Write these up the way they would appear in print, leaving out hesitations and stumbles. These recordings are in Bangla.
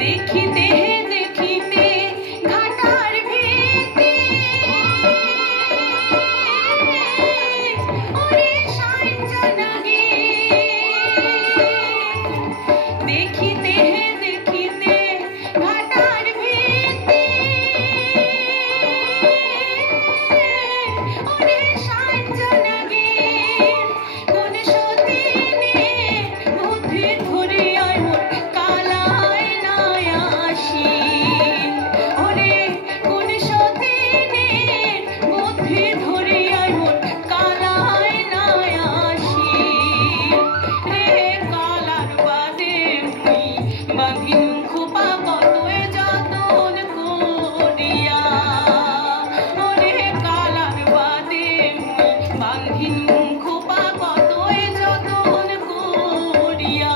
দেখিতে দেখিতে ঘাটার ভিতে ওরে সাঞ্জনাগে দেখিতে দেখিতে ঘাটার ভিতে ওরে সাঞ্জনাগে কোন সতীনে বুদ্ধি ধরে মোর কালায় নাই আসি ওরে কোন সতীনে বুদ্ধি ধরে মোর কালায় নাই আসি রে কালার বাদে মুই বাঁধিনু খোপা কতই যতন করিয়া ওরে কালার বাদে মুই বাঁধিনু খোপা কতই যতন করিয়া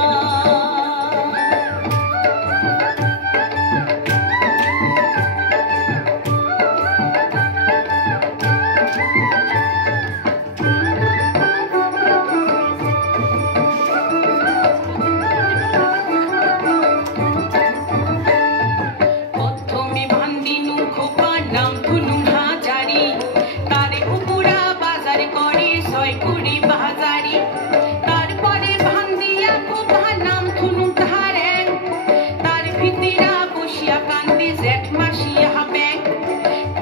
প্রথমে বান্ধিনু খোপার নাম ধুনু হাজারি তারে উপরা বাজার করে 6 বাজারি তারপরে বান্ধিয়া খোপার নাম ধুনু ধারেন তার ভিতরা বসিয়া কান্দি জেঠ মাসিয়া ব্যাং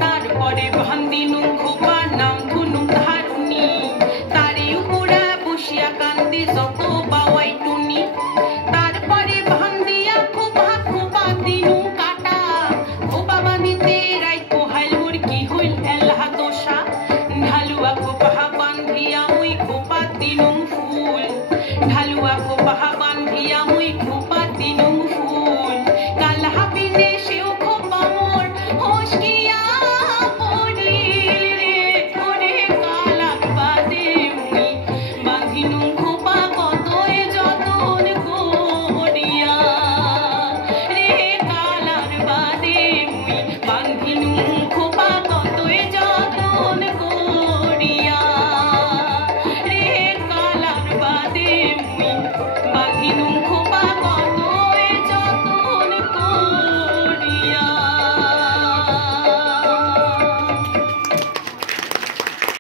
তারপরে বান্ধিনু খোপার নাম ধুনু ধারুনি তারে উপরা বসিয়া কান্দি যত বাওয়াই টুনি তারপরে বান্ধিয়া খোপা খোপা দিনু কাটা খোপা বাঁধিতে রাইতো হাইলুর কি হইল এলাহা দোষা ঢালুয়া খোপা বান্ধিয়া মুই খোপা দিনু ফুল ঢালুয়া খোপা বান্ধিয়া মুই খোপা দিনু ফুল কাল হাবিনে সেও খোপা মোর হসকিয়া পড়িল রে ওরে কালার বাদে মুই বাঁধিনু খোপা কতই যতন করিয়া রে কালার বাদে মুই বাঁধিনু খোপা কতই যতন করিয়া রে কালার বাদে মুই বাঁধিনু